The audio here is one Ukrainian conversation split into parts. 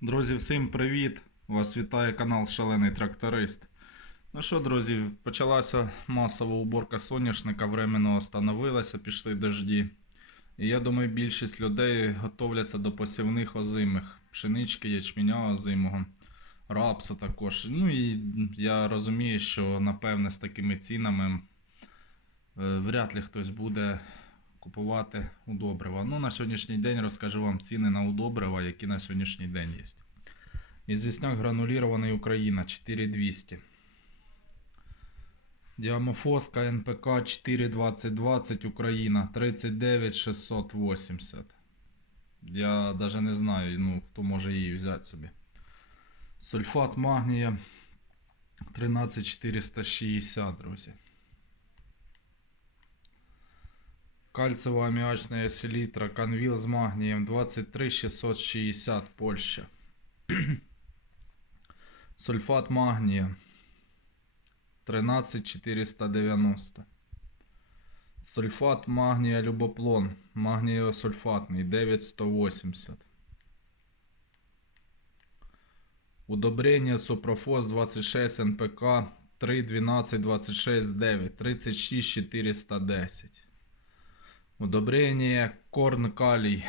Друзі, всім привіт! Вас вітає канал Шалений Тракторист. Ну що, друзі, почалася масова уборка соняшника, временно остановилася, пішли дожді. І я думаю, більшість людей готовляться до посівних озимих. Пшенички, ячменя озимого, рапса також. Ну і я розумію, що напевне з такими цінами е, вряд ли хтось буде купувати удобрива. Ну, на сьогоднішній день розкажу вам ціни на удобрива, які на сьогоднішній день є. Ізвісняк гранулірований Україна 4200. Діамофоска НПК 42020 Україна 39680. Я навіть не знаю, ну, хто може її взяти собі. Сульфат магнія 13460, друзі. Кальцево-аміачна селітра, конвіл з магнієм 23660 Польща. Сульфат магнія 13490. Сульфат магнія любоплон. Магнієсульфатний 9180. Удобрення Супрофос 26 НПК 312 26 9 36 410. Удобрение корн калий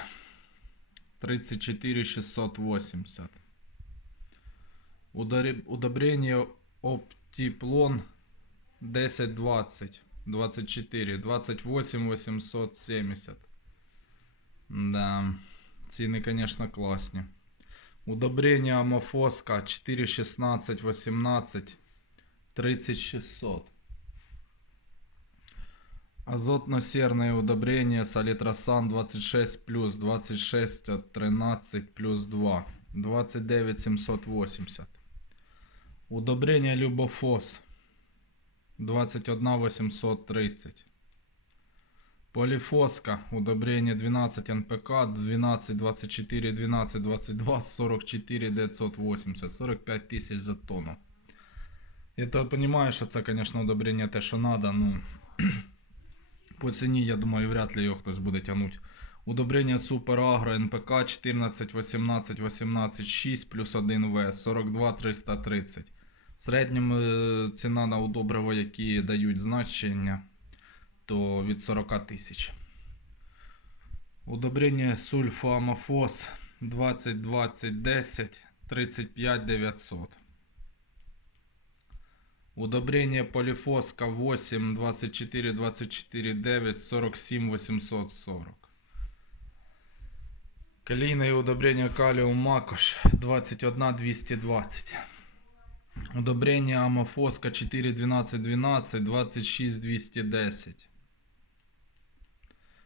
34 680. Удари- Удобрение оптиплон 10 20 24 28 870. Да, ціни, конечно, класні. Удобрение амофоска 4 16 18 30 600. Азотно-серное удобрение Салитросан 26 плюс 26 от 13 плюс 2 29 780. Удобрение Любофос 21 830. Полифоска удобрение 12 НПК 12 24 12 22 44 980 45 тисяч за тонну. Я то розумію, що це, звісно, удобрення те, що треба, ну. По ціні, я думаю, вряд ли його хтось буде тягнути. Удобрення Супер Агро НПК 14 18 18 6 плюс 1 В 42 330. В середньому е, ціна на удобрива, які дають значення, то від 40 тисяч. Удобрення сульфоамофос 20 20 10 35 900. Удобрение полифоска 8, 24, 24, 9, 47, 840. Калийное удобрение калиум макош 21, 220. Удобрение амофоска 4, 12, 12, 26, 210.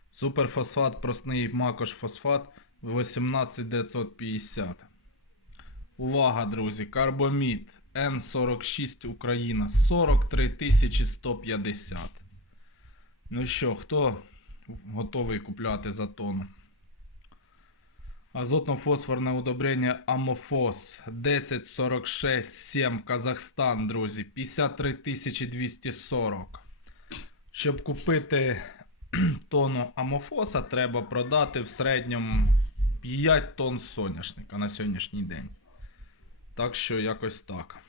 Суперфосфат простий макош фосфат 18, 950. Увага, друзі! Карбомід Н46 Україна 43 150. Ну що, хто готовий купляти за тонну? Азотно-фосфорне удобрення Амофос 1046 7 Казахстан, друзі. 53 240. Щоб купити тонну амофоса, треба продати в середньому 5 тонн соняшника на сьогоднішній день. Так що якось так.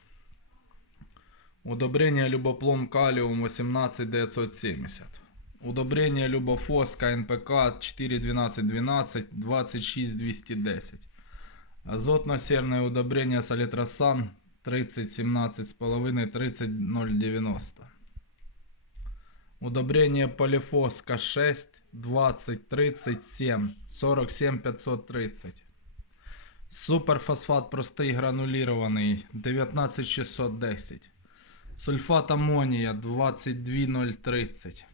Удобрение Любоплом Калиум 18970. Удобрение Любофоска НПК 41212 26210. Азотно-серное удобрение Салитросан 3017,5 30090. Удобрение Полифоска 6 20 37 47 530. Суперфосфат простий гранулірований 19610. Сульфат амонія 22030.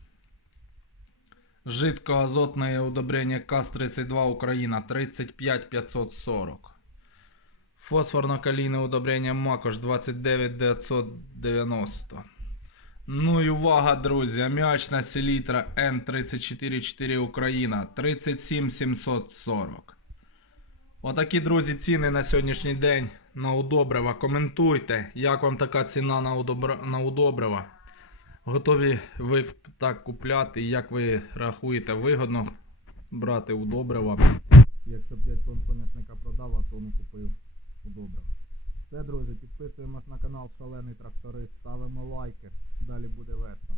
Жидкоазотне удобрення КАС-32 Україна 35540. Фосфорно-калійне удобрення МАКОШ 29990. Ну і увага, друзі! Аміачна селітра Н344 Україна 37740. Отакі, друзі, ціни на сьогоднішній день на удобрива. Коментуйте, як вам така ціна на, удобр... на удобрива. Готові ви так купляти, як ви рахуєте, вигодно брати удобрива. Якщо 5 тонн соняшника продав, а тонну купив. удобрива. Все, друзі, підписуємось на канал Шалений Тракторист, ставимо лайки. Далі буде весело.